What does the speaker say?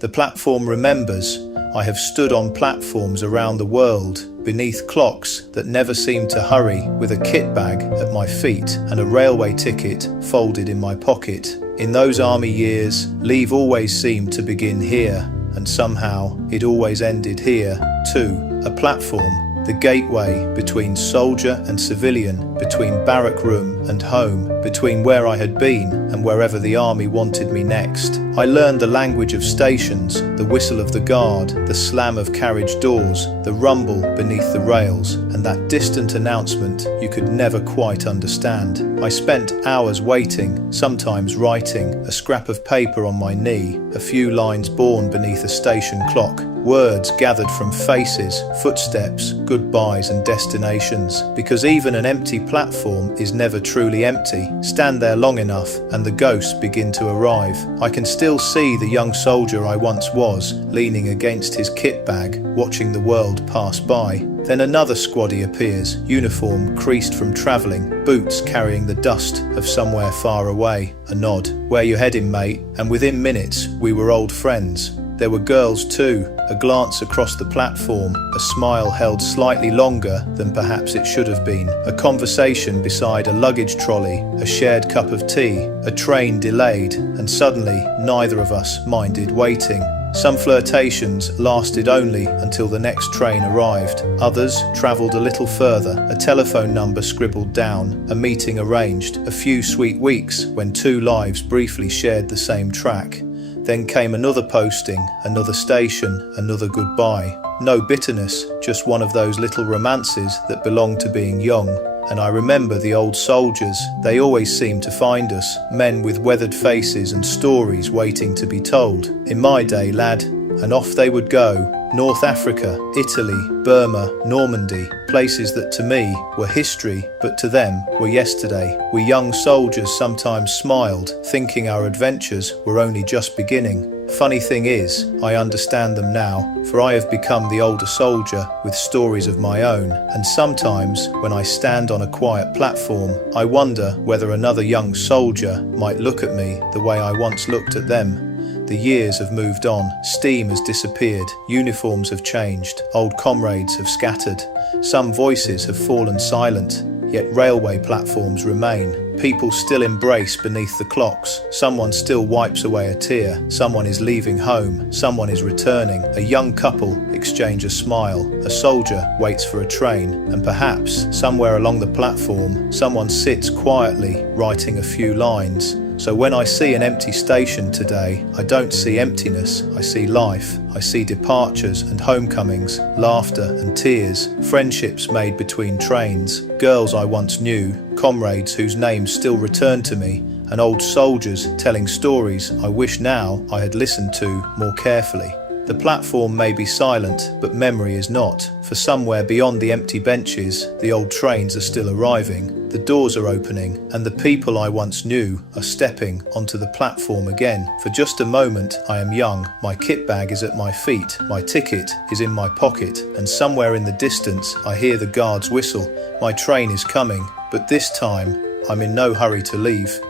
The platform remembers. I have stood on platforms around the world, beneath clocks that never seem to hurry, with a kit bag at my feet and a railway ticket folded in my pocket. In those army years, leave always seemed to begin here, and somehow it always ended here, too. A platform, the gateway between soldier and civilian, between barrack room and home, between where I had been and wherever the army wanted me next. I learned the language of stations, the whistle of the guard, the slam of carriage doors, the rumble beneath the rails, and that distant announcement you could never quite understand. I spent hours waiting, sometimes writing, a scrap of paper on my knee, a few lines born beneath a station clock, words gathered from faces, footsteps, goodbyes and destinations. Because even an empty platform is never truly empty. Stand there long enough and the ghosts begin to arrive. I can still see the young soldier I once was, leaning against his kit bag, watching the world pass by. Then another squaddy appears, uniform creased from travelling, boots carrying the dust of somewhere far away. A nod. "Where you heading, mate?" And within minutes we were old friends. There were girls too, a glance across the platform, a smile held slightly longer than perhaps it should have been, a conversation beside a luggage trolley, a shared cup of tea, a train delayed, and suddenly neither of us minded waiting. Some flirtations lasted only until the next train arrived. Others travelled a little further, a telephone number scribbled down, a meeting arranged, a few sweet weeks when two lives briefly shared the same track. Then came another posting, another station, another goodbye. No bitterness, just one of those little romances that belong to being young. And I remember the old soldiers, they always seemed to find us, men with weathered faces and stories waiting to be told. In my day, lad, and off they would go. North Africa, Italy, Burma, Normandy, places that to me were history, but to them were yesterday. We young soldiers sometimes smiled, thinking our adventures were only just beginning. Funny thing is, I understand them now, for I have become the older soldier with stories of my own, and sometimes, when I stand on a quiet platform, I wonder whether another young soldier might look at me the way I once looked at them. The years have moved on, steam has disappeared, uniforms have changed, old comrades have scattered, some voices have fallen silent, yet railway platforms remain. People still embrace beneath the clocks, someone still wipes away a tear, someone is leaving home, someone is returning, a young couple exchange a smile, a soldier waits for a train, and perhaps, somewhere along the platform, someone sits quietly writing a few lines. So when I see an empty station today, I don't see emptiness, I see life. I see departures and homecomings, laughter and tears, friendships made between trains, girls I once knew, comrades whose names still return to me, and old soldiers telling stories I wish now I had listened to more carefully. The platform may be silent, but memory is not, for somewhere beyond the empty benches, the old trains are still arriving, the doors are opening, and the people I once knew are stepping onto the platform again. For just a moment I am young, my kit bag is at my feet, my ticket is in my pocket, and somewhere in the distance I hear the guard's whistle. My train is coming, but this time I'm in no hurry to leave.